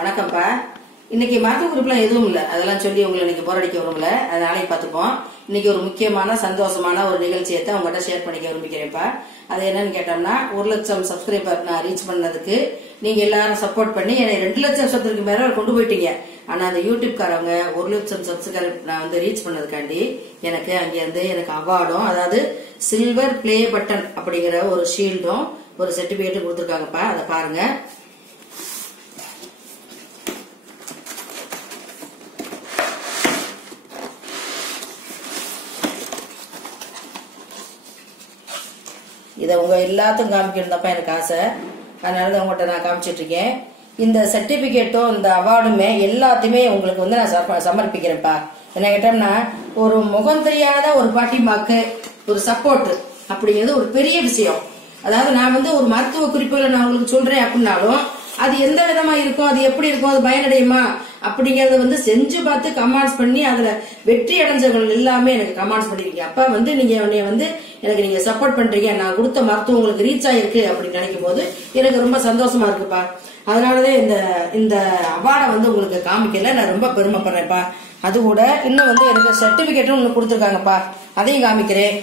வணக்கம்ப்பா. இன்னைக்கு மருத்துவ குறிப்புலாம் எதுவும் இல்ல, அதெல்லாம் சொல்லி உங்களை இன்னைக்கு போராடிக்க விரும்பல. அது நாளைக்கு பார்த்துப்போம். இன்னைக்கு ஒரு முக்கியமான சந்தோஷமான ஒரு நிகழ்ச்சியை தான் உங்ககிட்ட ஷேர் பண்ணிக்க விரும்பிக்கிறேன்ப்பா. அது என்னன்னு கேட்டோம்னா, 1 லட்சம் சப்ஸ்கிரைபர் நான் ரீச் பண்ணதுக்கு நீங்க எல்லாரும் சப்போர்ட் பண்ணி என்னை 2 லட்சம் சப்ஸ்கிரைபருக்கு மேல கொண்டு போயிட்டீங்க. ஆனா அந்த யூடியூப்காரவங்க 1 லட்சம் சப்ஸ்கிரைபர் நான் வந்து ரீச் பண்ணதுக்காண்டி எனக்கு அங்க இருந்து எனக்கு அவார்டும், அதாவது சில்வர் பிளே பட்டன் அப்படிங்கிற ஒரு ஷீல்டும் ஒரு சர்டிபிகேட்டும் கொடுத்துருக்காங்கப்பா. அதை பாருங்க. இதை உங்க எல்லாத்துக்கும் காமிக்கணும்தாப்பா எனக்கு ஆசை. அதனாலதான் உங்கள்கிட்ட நான் காமிச்சிட்டு இருக்கேன். இந்த சர்டிபிகேட்டும் இந்த அவார்டுமே எல்லாத்தையுமே உங்களுக்கு வந்து நான் சமர்ப்பிக்கிறேன்ப்பா. என்ன கேட்டோம்னா, ஒரு முகம் தெரியாத ஒரு பாட்டிமாக்கு ஒரு சப்போர்ட் அப்படிங்கிறது ஒரு பெரிய விஷயம். அதாவது நான் வந்து ஒரு மருத்துவ குறிப்புகளை நான் உங்களுக்கு சொல்றேன் அப்படின்னாலும் அது எந்த விதமா இருக்கும், அது எப்படி இருக்கும், அது பயனடையுமா அப்படிங்கறத வந்து செஞ்சு பார்த்து கமெண்ட்ஸ் பண்ணி அதுல வெற்றி அடைஞ்சவர்கள் எல்லாமே எனக்கு கமெண்ட்ஸ் பண்ணிருக்கீங்க. அப்ப வந்து நீங்க என்னைய வந்து எனக்கு நீங்க சப்போர்ட் பண்றீங்க, நான் கொடுத்த மருத்துவம் உங்களுக்கு ரீச் ஆயிருக்கு அப்படின்னு நினைக்கும் போது எனக்கு ரொம்ப சந்தோஷமா இருக்குப்பா. அதனாலதான் இந்த அவார்டை வந்து உங்களுக்கு காமிக்கல, நான் ரொம்ப பெருமைப்படுறேன்ப்பா. அது கூட இன்னும் வந்து எனக்கு சர்டிபிகேட்டும் ஒண்ணு கொடுத்துருக்காங்கப்பா, அதையும் காமிக்கிறேன்.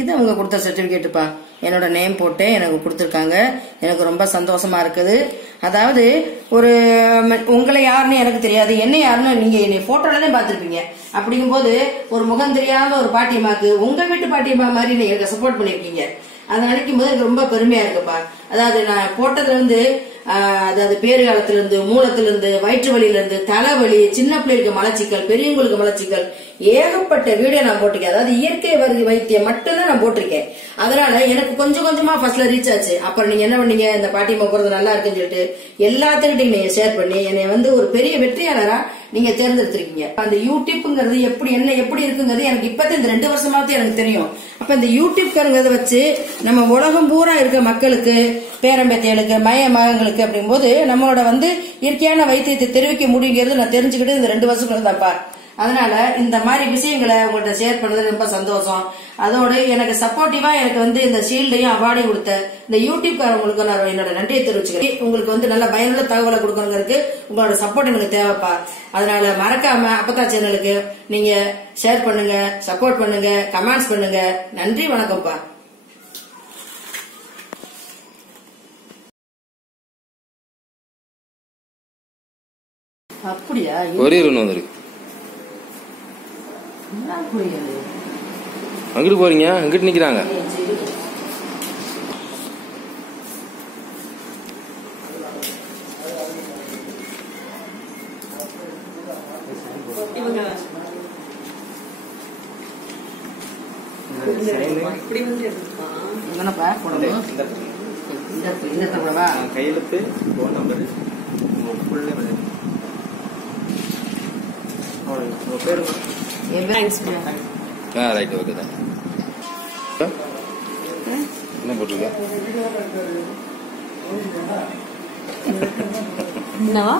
இது அவங்க கொடுத்த சர்டிபிகேட்டுப்பா. என்னோட நேம் போட்டு எனக்கு கொடுத்துருக்காங்க. எனக்கு ரொம்ப சந்தோஷமா இருக்குது. அதாவது ஒரு உங்களை யாருன்னு எனக்கு தெரியாது, என்ன யாருன்னு நீங்க என்னை போட்டோல தான் பாத்திருப்பீங்க. அப்படிங்கும்போது ஒரு முகம் தெரியாத ஒரு பாட்டியம்மாக்கு உங்க வீட்டு பாட்டியம்மா மாதிரி நீங்க எனக்கு சப்போர்ட் பண்ணிருக்கீங்க. அதை நினைக்கும் போது எனக்கு ரொம்ப பெருமையா இருக்குப்பா. அதாவது நான் போட்டதுல வந்து அதாவது பேறு காலத்துல இருந்து, மூலத்துல இருந்து, வயிற்று வலியில இருந்து, தலைவலி, சின்ன பிள்ளைகளுக்கு மலச்சிக்கல், பெரியவங்களுக்கு மலச்சிக்கல், ஏகப்பட்ட வீடியோ நான் போட்டிருக்கேன். அதாவது இயற்கை வைத்தியம் மட்டும்தான் நான் போட்டிருக்கேன். அதனால எனக்கு கொஞ்சம் கொஞ்சமா ஃபர்ஸ்ட்ல ரீச் ஆச்சு. அப்புறம் நீங்க என்ன பண்ணீங்க, இந்த பாட்டியம்மா போறது நல்லா இருக்குன்னு சொல்லிட்டு எல்லாத்துக்கிட்டையும் நீங்க ஷேர் பண்ணி என்னை வந்து ஒரு பெரிய வெற்றியாளரா நீங்க தேர்ந்தெடுத்திருக்கீங்க. அந்த யூடியூப்ங்கிறது எப்படி இருக்குங்கிறது எனக்கு இப்பதான் இந்த 2 வருஷமாவது எனக்கு தெரியும். அப்ப இந்த யூடியூப்ங்கிறத வச்சு நம்ம உலகம் பூரா இருக்க மக்களுக்கு, பேரம்பேத்திகளுக்கு, மகங்களுக்கு அப்படிங்கும்போது நம்மளோட வந்து இயற்கையான வைத்தியத்தை தெரிவிக்க முடியுங்கிறது நான் தெரிஞ்சுக்கிட்டு இந்த 2 வருஷம் தான்ப்பா. அதனால இந்த மாதிரி விஷயங்களை உங்கள்கிட்ட ஷேர் பண்ணது ரொம்ப சந்தோஷம். அதோட எனக்கு சப்போர்ட்டிவா எனக்கு வந்து இந்த ஷீல்டையும் அவார்டையும் கொடுத்த இந்த யூடியூப்காரங்களுக்கு நான் என்னோட நன்றியை தெரிவிச்சுக்கிறேன். உங்களுக்கு வந்து நல்ல பயனுள்ள தகவலை கொடுக்கறதுக்கு உங்களோட சப்போர்ட் எனக்கு தேவைப்பா. அதனால மறக்காம அப்பத்தா சேனலுக்கு நீங்க ஷேர் பண்ணுங்க, சப்போர்ட் பண்ணுங்க, கமெண்ட்ஸ் பண்ணுங்க. நன்றி, வணக்கம்ப்பா. அப்படியா? அங்கிட்டு போறீங்க, அங்கிட்டு நிக்கிறாங்க. கையெழுத்து, போன் நம்பர், ரைட், ஓகே தான். என்ன போட்டிருக்க? என்னவா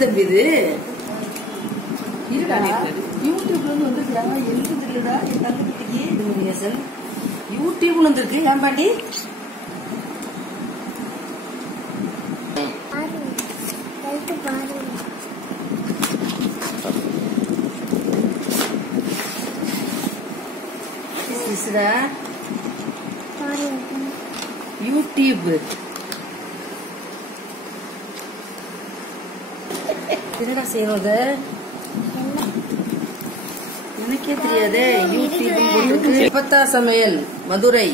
தம்பி இது? யூடியூப்ல இருந்து வந்துருக்காங்க, எனக்கு தெரியலடா. என் தங்கச்சிக்கு யூடியூப்ல வந்துருக்கு. ஏன் பாட்டி யூடியூப் என்னடா செய்யறது எனக்கே தெரியாது. யூடியூப் சமையல் மதுரை,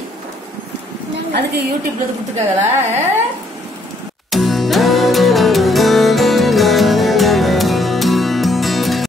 அதுக்கு யூடியூப்ல கொடுத்துருக்காங்களா?